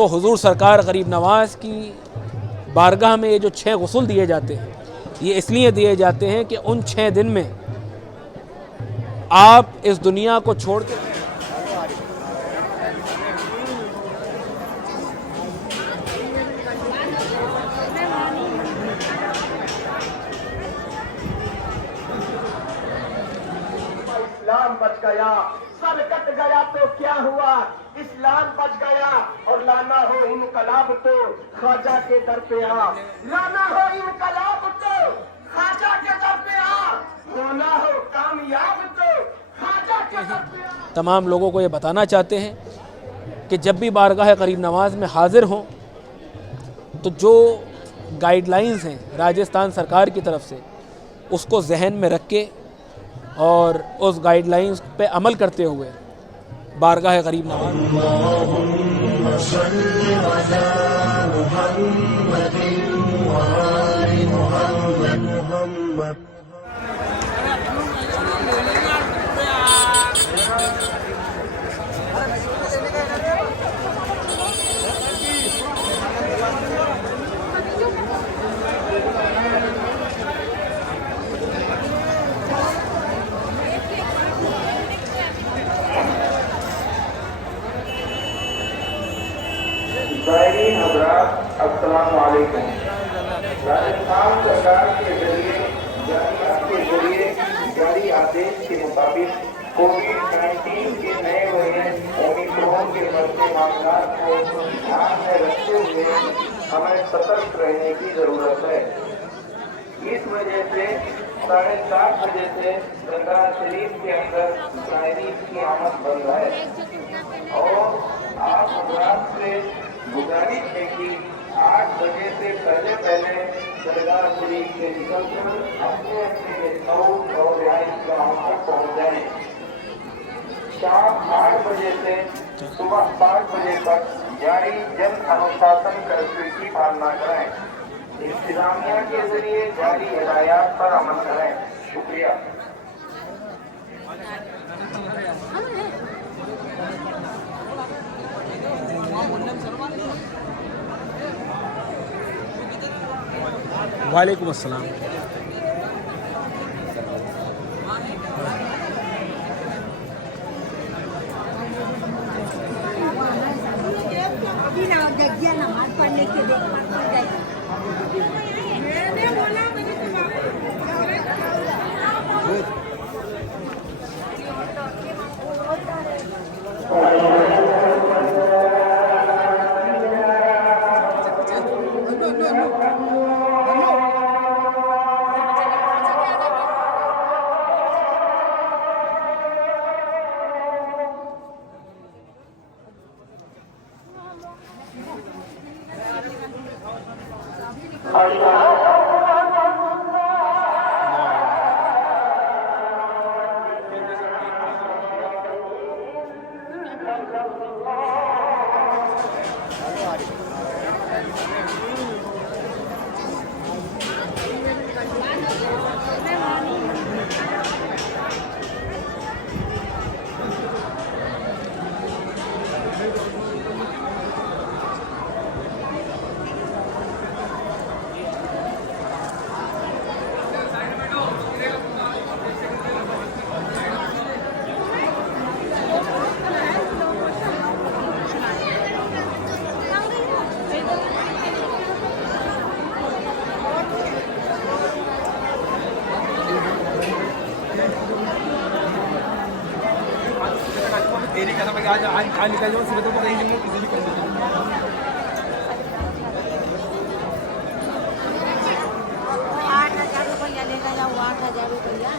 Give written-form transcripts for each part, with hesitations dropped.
तो हुजूर सरकार गरीब नवाज़ की बारगाह में ये जो 6 गुस्ल दिए जाते हैं, ये इसलिए दिए जाते हैं कि उन 6 दिन में आप इस दुनिया को छोड़ के इस्लाम बच गया, सब कट गया तो क्या हुआ, इस्लाम बच गया। और लाना हो इनकलाब तो ख्वाजा के दर पे आ, लाना हो इनकलाब तो ख्वाजा के दर पे आ, होना हो कामयाब तो ख्वाजा के दर पे आ। तमाम लोगों को ये बताना चाहते हैं कि जब भी बारगाह गरीब नवाज़ में हाजिर हों तो जो गाइडलाइंस हैं राजस्थान सरकार की तरफ से, उसको जहन में रख के और उस गाइडलाइंस पे अमल करते हुए बारगाह गरीब नवाज़ अस्सलाम वालेकुम। राजस्थान सरकार के जरिए जारी आदेश के मुताबिक कोविड-19 के नए वेरिएंट ओमिक्रॉन के बढ़ते मामलों को ध्यान में रखते हुए हमें सतर्क रहने की जरूरत है। इस वजह से 7:30 बजे से दरगाह शरीफ के अंदर शायरी की आमद बंद है और आप हजरात से गुजारिश है कि 8 बजे से पहले दरगाह शरीफ से निकलकर अपने हाउस और रिहाइश गाहों तक पहुँच जाएं। शाम 8 बजे से सुबह 5 बजे तक जारी जन अनुशासन कर्फ्यू की पालना करें। इंतजामिया के जरिए जारी हिदायत पर अमल करें। शुक्रिया। वालेकुम अस्सलाम। नमाज पढ़ने के आज निकल जाओ सुबह तो कहीं नहीं किसी भी कंडीशन में 8,000 रुपया लेकर जाओ। 8,000 रुपया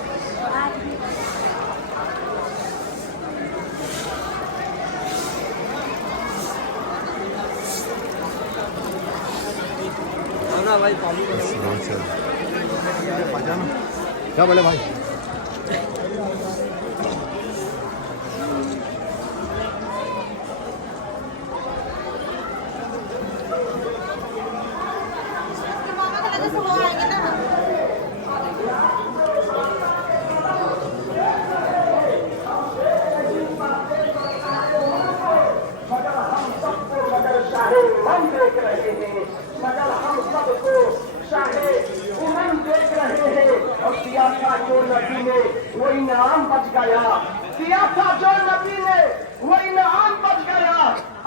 भाई क्या बोले भाई। शाही रहे हैं, मगर हम सबको चाहे उमन देख रहे हैं। और दिया था जो नबी ने वो इनाम बच गया, दिया था जो नबी ने वो इनाम बच गया।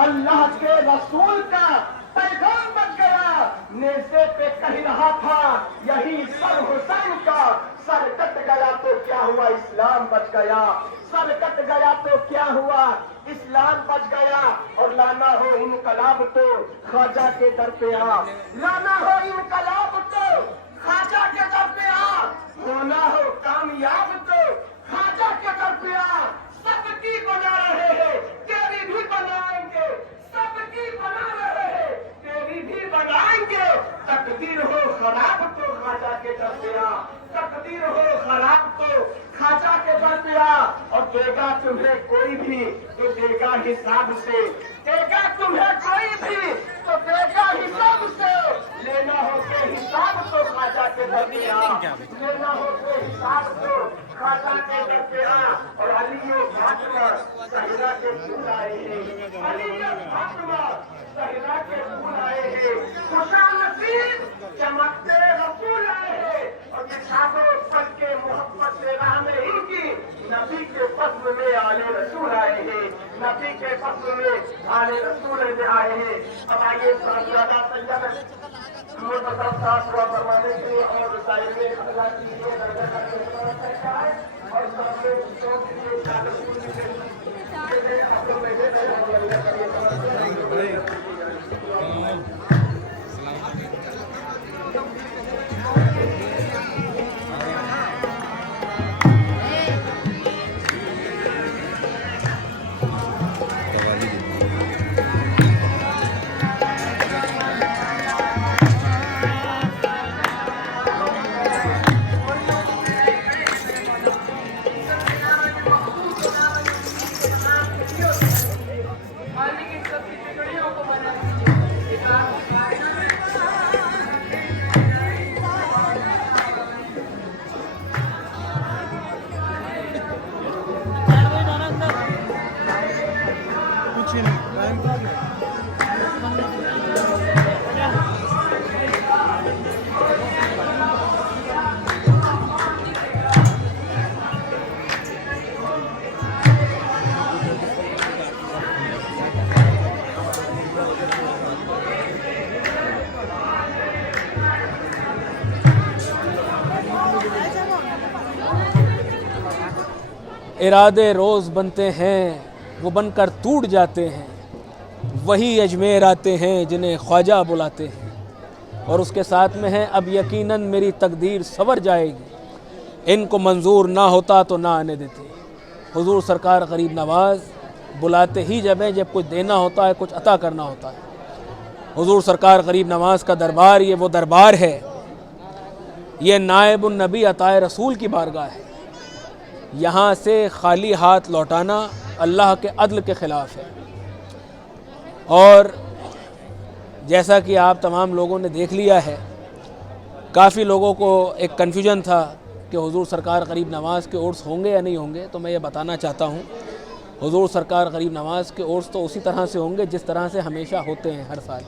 अल्लाह के रसूल का पैगाम बच गया। नेज़े पे कह रहा था यही सर हुसैन का, सर कट गया तो क्या हुआ, इस्लाम बच गया। सर कट गया तो क्या हुआ, इस्लाम बच गया। और लाना हो इनकलाब तो ख्वाजा के दर पे आ, लाना हो इनकलाब तो ख्वाजा के दर पे आ, होना हो कामयाब तो ख्वाजा के दर पे आ। सबकी बना रहे हैं, तेरी भी बनाएंगे, सबकी बना रहे हैं, तेरी भी बनाएंगे। तकदीर हो खराब तो ख्वाजा के दर पे आ, तकदीर हो खराब तो ख्वाजा के दर पे आ। और देगा तुम्हें कोई भी तो देगा हिसाब से, देगा तुम्हें कोई भी तो देगा हिसाब से। लेना हो के हिसाब तो ख्वाजा के दर पे आ, लेना हो के हिसाब तो ख्वाजा के दर पे आ। और अली फातिमा सहरा के फूल आए हैं, अली फातिमा सहरा के फूल आए हैं, खुशानसीब चमकते रसूल आए हैं। और दिखाओ पल के मोहब्बत से राह में इनकी, नबी के फस्ल में आले रसूल आए हैं, नबी के फस्ल में आले रसूल आए हैं। अब आइए ज्यादा तैयार फरमाने के और शायद में अल्लाह की है और सबके इरादे रोज़ बनते हैं वो बनकर टूट जाते हैं, वही अजमेर आते हैं जिन्हें ख्वाजा बुलाते हैं। और उसके साथ में है अब यकीनन मेरी तकदीर संवर जाएगी, इनको मंजूर ना होता तो ना आने देते। हुजूर सरकार गरीब नवाज बुलाते ही जब कुछ देना होता है, कुछ अता करना होता है। हुजूर सरकार गरीब नवाज का दरबार ये वो दरबार है, ये नायबुन नबी अताए रसूल की बारगाह है। यहाँ से खाली हाथ लौटाना अल्लाह के अदल के ख़िलाफ़ है। और जैसा कि आप तमाम लोगों ने देख लिया है, काफ़ी लोगों को एक कन्फ्यूजन था कि हुजूर सरकार गरीब नवाज़ के उर्स होंगे या नहीं होंगे। तो मैं ये बताना चाहता हूँ, हुजूर सरकार गरीब नवाज़ के उर्स तो उसी तरह से होंगे जिस तरह से हमेशा होते हैं। हर साल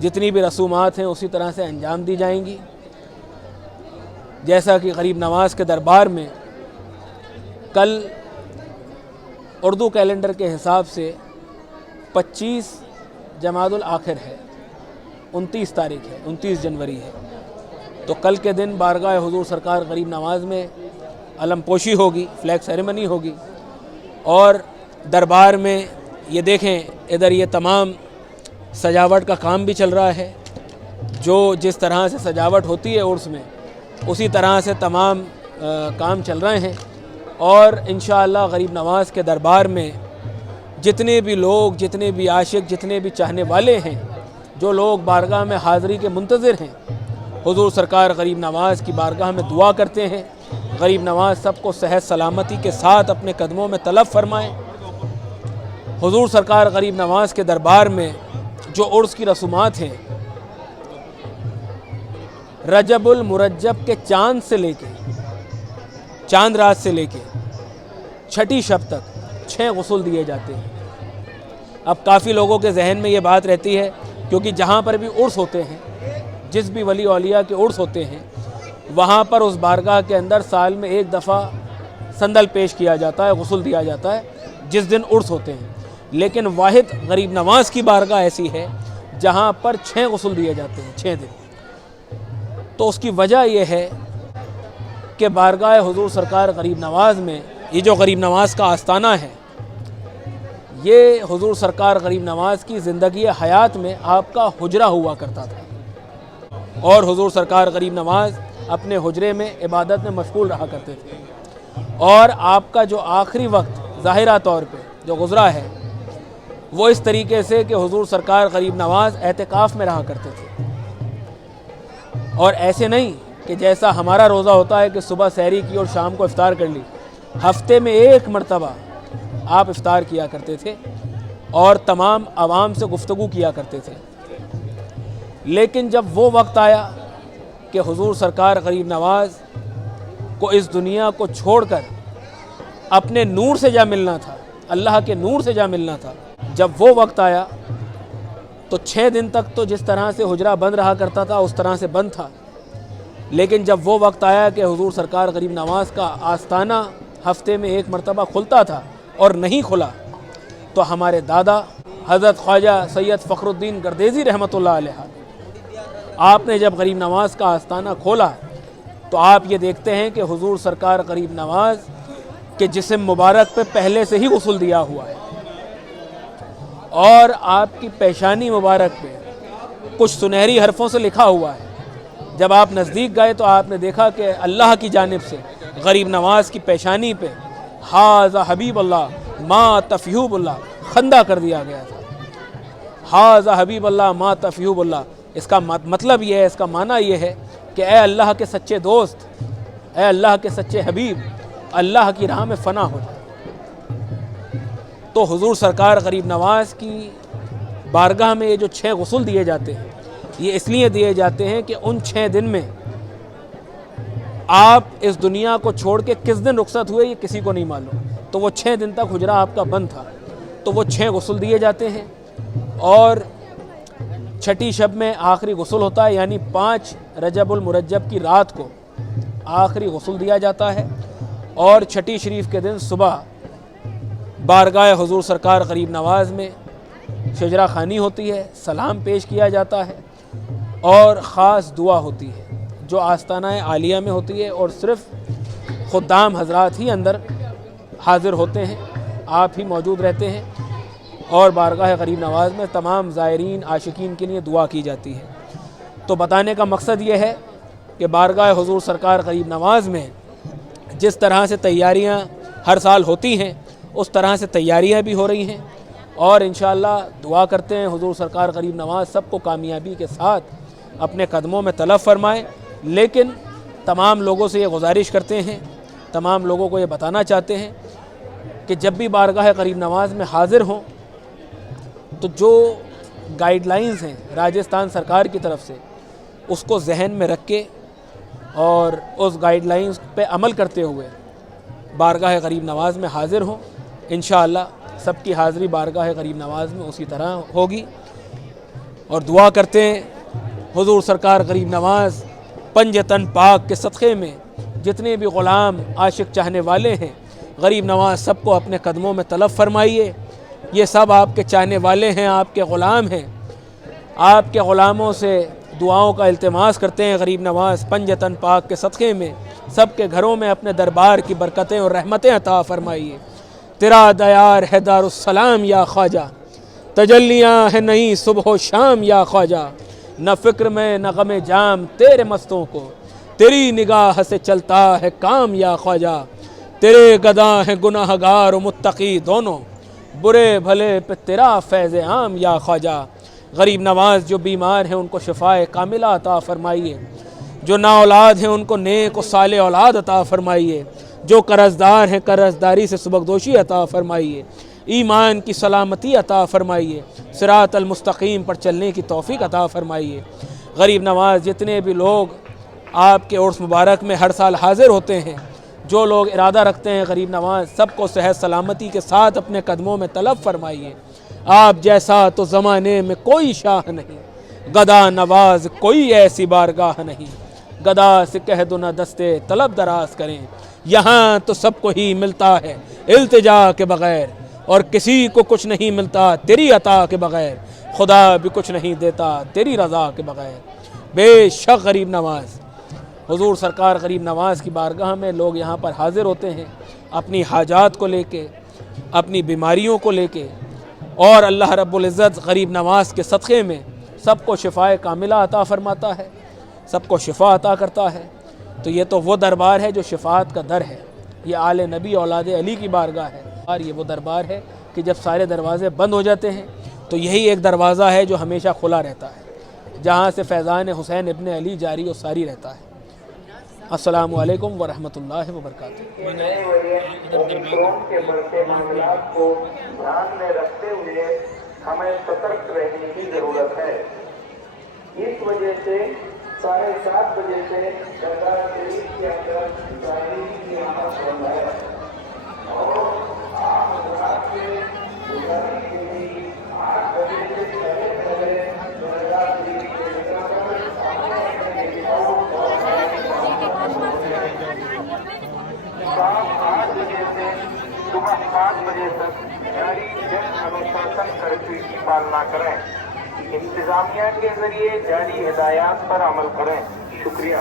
जितनी भी रसूमात हैं उसी तरह से अंजाम दी जाएंगी। जैसा कि गरीब नवाज़ के दरबार में कल उर्दू कैलेंडर के हिसाब से 25 जमादुल आखिर है, 29 तारीख है, 29 जनवरी है। तो कल के दिन बारगाह हुजूर सरकार गरीब नवाज़ में अलमपोशी होगी, फ्लैग सेरेमनी होगी। और दरबार में ये देखें, इधर ये तमाम सजावट का काम भी चल रहा है। जो जिस तरह से सजावट होती है उर्स में, उसी तरह से तमाम काम चल रहे हैं। और इंशाअल्लाह गरीब नवाज़ के दरबार में जितने भी लोग, जितने भी आशिक, जितने भी चाहने वाले हैं, जो लोग बारगाह में हाज़री के मुंतज़िर हैं, हुजूर सरकार गरीब नवाज़ की बारगाह में दुआ करते हैं। गरीब नवाज़ सबको सेहत सलामती के साथ अपने कदमों में तलब फरमाएँ। हुजूर सरकार गरीब नवाज़ के दरबार में जो उर्स की रसूमात हैं, रजबुल मुरज्जब के चांद से लेके, चांद रात से लेके छठी शब तक 6 गुस्ल दिए जाते हैं। अब काफ़ी लोगों के जहन में ये बात रहती है क्योंकि जहाँ पर भी उर्स होते हैं, जिस भी वली औलिया के उर्स होते हैं, वहाँ पर उस बारगाह के अंदर साल में एक दफ़ा संदल पेश किया जाता है, गुस्ल दिया जाता है जिस दिन उर्स होते हैं। लेकिन वाहिद गरीब नवाज़ की बारगाह ऐसी है जहाँ पर 6 गुस्ल दिए जाते हैं, 6 दिन। तो उसकी वजह यह है कि बारगाह हुजूर सरकार गरीब नवाज़ में, ये जो गरीब नवाज़ का आस्ताना है, ये हुजूर सरकार गरीब नवाज़ की ज़िंदगी हयात में आपका हुजरा हुआ करता था और हुजूर सरकार गरीब नवाज़ अपने हुजरे में इबादत में मशगूल रहा करते थे। और आपका जो आखिरी वक्त ज़ाहिरा तौर पे जो गुज़रा है वो इस तरीके से कि हुजूर सरकार गरीब नवाज़ एहतिकाफ़ में रहा करते थे। और ऐसे नहीं कि जैसा हमारा रोज़ा होता है कि सुबह सहरी की और शाम को इफ्तार कर ली, हफ्ते में एक मरतबा आप इफ्तार किया करते थे और तमाम आवाम से गुफ्तगू किया करते थे। लेकिन जब वो वक्त आया कि हुजूर सरकार गरीब नवाज़ को इस दुनिया को छोड़कर अपने नूर से जा मिलना था, अल्लाह के नूर से जा मिलना था, जब वो वक्त आया तो 6 दिन तक तो जिस तरह से हुजरा बंद रहा करता था उस तरह से बंद था। लेकिन जब वो वक्त आया कि हुजूर सरकार गरीब नवाज़ का आस्ताना हफ्ते में एक मरतबा खुलता था और नहीं खुला, तो हमारे दादा हज़रत ख्वाजा सैयद फ़खरुद्दीन गर्देज़ी रहमतुल्लाह अलैह, आपने जब गरीब नवाज़ का आस्ताना खोला तो आप ये देखते हैं कि हुजूर सरकार गरीब नवाज़ के जिस्म मुबारक पे पहले से ही गुस्ल दिया हुआ है और आपकी पेशानी मुबारक पे कुछ सुनहरी हरफों से लिखा हुआ है। जब आप नज़दीक गए तो आपने देखा कि अल्लाह की जानिब से गरीब नवाज़ की पेशानी पे हाज़ा हबीबल्लाह मा तफ़यूबुल्लाह खंदा कर दिया गया था। हाज़ा हबीबल्लाह मा तफ़यूबुल्लाह, इसका मतलब ये है, इसका माना ये है कि ए अल्लाह के सच्चे दोस्त, ए अल्लाह के सच्चे हबीब, अल्लाह की राह में फ़ना हो जाए। तो हुजूर सरकार गरीब नवाज़ की बारगाह में ये जो 6 गुस्ल दिए जाते हैं, ये इसलिए दिए जाते हैं कि उन 6 दिन में आप इस दुनिया को छोड़ के किस दिन रुखसत हुए ये किसी को नहीं मालूम। तो वो 6 दिन तक हुजरा आपका बंद था, तो वो 6 गुस्ल दिए जाते हैं और छठी शब में आखिरी गुस्ल होता है, यानी 5 रजबुल मुरज्जब की रात को आखिरी गुस्ल दिया जाता है। और छठी शरीफ के दिन सुबह बारगाह हुजूर सरकार गरीब नवाज़ में शजरा खानी होती है, सलाम पेश किया जाता है और ख़ास दुआ होती है जो आस्ताना आलिया में होती है और सिर्फ़ खुद्दाम हजरात ही अंदर हाज़िर होते हैं, आप ही मौजूद रहते हैं और बारगाह गरीब नवाज़ में तमाम ज़ायरीन आशिकीन के लिए दुआ की जाती है। तो बताने का मकसद ये है कि बारगाह हुजूर सरकार गरीब नवाज़ में जिस तरह से तैयारियां हर साल होती हैं उस तरह से तैयारियां भी हो रही हैं और इंशाअल्लाह दुआ करते हैं हुजूर सरकार गरीब नवाज़ सबको कामयाबी के साथ अपने कदमों में तलब फरमाएँ। लेकिन तमाम लोगों से ये गुजारिश करते हैं, तमाम लोगों को ये बताना चाहते हैं कि जब भी बारगाह गरीब नवाज़ में हाज़िर हों तो जो गाइडलाइंस हैं राजस्थान सरकार की तरफ से उसको जहन में रख के और उस गाइडलाइंस पे अमल करते हुए बारगाह गरीब नवाज़ में हाज़िर हों। इंशाअल्लाह सबकी हाज़िरी बारगाह गरीब नवाज़ में उसी तरह होगी। और दुआ करते हैं हुजूर सरकार गरीब नवाज़ पंजतन पाक के सदक़े में जितने भी ग़ुलाम आशिक चाहने वाले हैं गरीब नवाज़ सबको अपने कदमों में तलब फरमाइए। ये सब आपके चाहने वाले हैं, आपके ग़ुलाम हैं, आपके ग़ुलामों से दुआओं का इल्तिमास करते हैं। गरीब नवाज़ पंजतन पाक के सदक़े में सबके घरों में अपने दरबार की बरकतें और रहमतें अता फरमाइए। तेरा दयार है दारुस्सलाम या ख्वाजा, तजल्लियाँ है नहीं सुबह शाम या ख्वाजा, न फ़िक्र में न गम जाम तेरे मस्तों को, तेरी निगाह से चलता है काम या ख्वाजा, तेरे गदा है गुनाहगार और मुत्तकी दोनों, बुरे भले पे तेरा फैज़ आम या ख्वाजा। गरीब नवाज़ जो बीमार हैं उनको शिफ़ाए कामिला अता फ़रमाइए, जो ना औलाद हैं उनको नेक और साले औलाद अता फ़रमाइए, जो कर्ज़दार हैं कर्ज़दारी से सुबकदोशी अता फ़रमाइए, ईमान की सलामती अता फ़रमाइए, सिरातल मुस्तकीम पर चलने की तौफ़ीक अता फ़रमाइए। गरीब नवाज़ जितने भी लोग आपके उर्स मुबारक में हर साल हाज़िर होते हैं, जो लोग इरादा रखते हैं गरीब नवाज़ सबको सेहत सलामती के साथ अपने कदमों में तलब फरमाइए। आप जैसा तो ज़माने में कोई शाह नहीं, गदा नवाज कोई ऐसी बारगाह नहीं। गदा से कह दो न दस्ते तलब दराज करें, यहाँ तो सबको ही मिलता है इल्तिजा के बग़ैर, और किसी को कुछ नहीं मिलता तेरी अता के बग़ैर, खुदा भी कुछ नहीं देता तेरी रज़ा के बग़ैर। बेशक गरीब नवाज, हुजूर सरकार गरीब नवाज की बारगाह में लोग यहाँ पर हाज़िर होते हैं अपनी हाजात को लेके, अपनी बीमारियों को लेके, और अल्लाह रब्बुल इज़्ज़त गरीब नवाज के सदक़े में सबको शिफ़ाए कामिला अता फ़रमाता है, सबको शिफ़ा अता करता है। तो ये तो वो दरबार है जो शिफ़ात का दर है, ये आले नबी औलाद अली की बारगाह है। और ये वो दरबार है कि जब सारे दरवाज़े बंद हो जाते हैं तो यही एक दरवाज़ा है जो हमेशा खुला रहता है, जहाँ से फैज़ान हुसैन इब्न अली जारी और सारी रहता है। अस्सलामु अलैकुम व रहमतुल्लाहि व बरकातुहू। नए वेरिएंट ओमिक्रॉन के बढ़ते मामलात को ध्यान में रखते हुए हमें सतर्क रहने की जरूरत है। इस वजह से 7:30 बजे से दरगाह शरीफ के अंदर जाहिरी की आमद बंद है और आप हज़रात से गुजारिश की गई 8 बजे से पहले दरगाह शरीफ के अंदर शाम 8 बजे से सुबह 5 बजे तक जारी जन अनुशासन कर्फ्यू की पालना करें। इंतजामिया के जरिए जारी हिदायत पर अमल करें। शुक्रिया।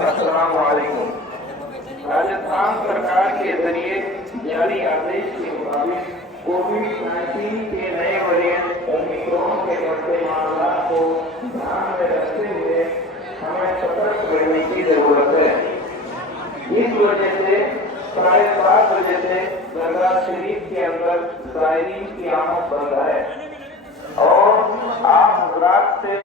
अस्सलाम वालेकुम। राजस्थान सरकार के जरिए जारी आदेश के मुताबिक कोविड-19 के नए वेरिएंट ओमिक्रॉन के बढ़ते मामलों को ध्यान में रखते हुए हमें सतर्क रहने की जरूरत है। इस वजह से 7:30 बजे से दरगाह शरीफ के अंदर ज़ायरीन की आमद बंद है।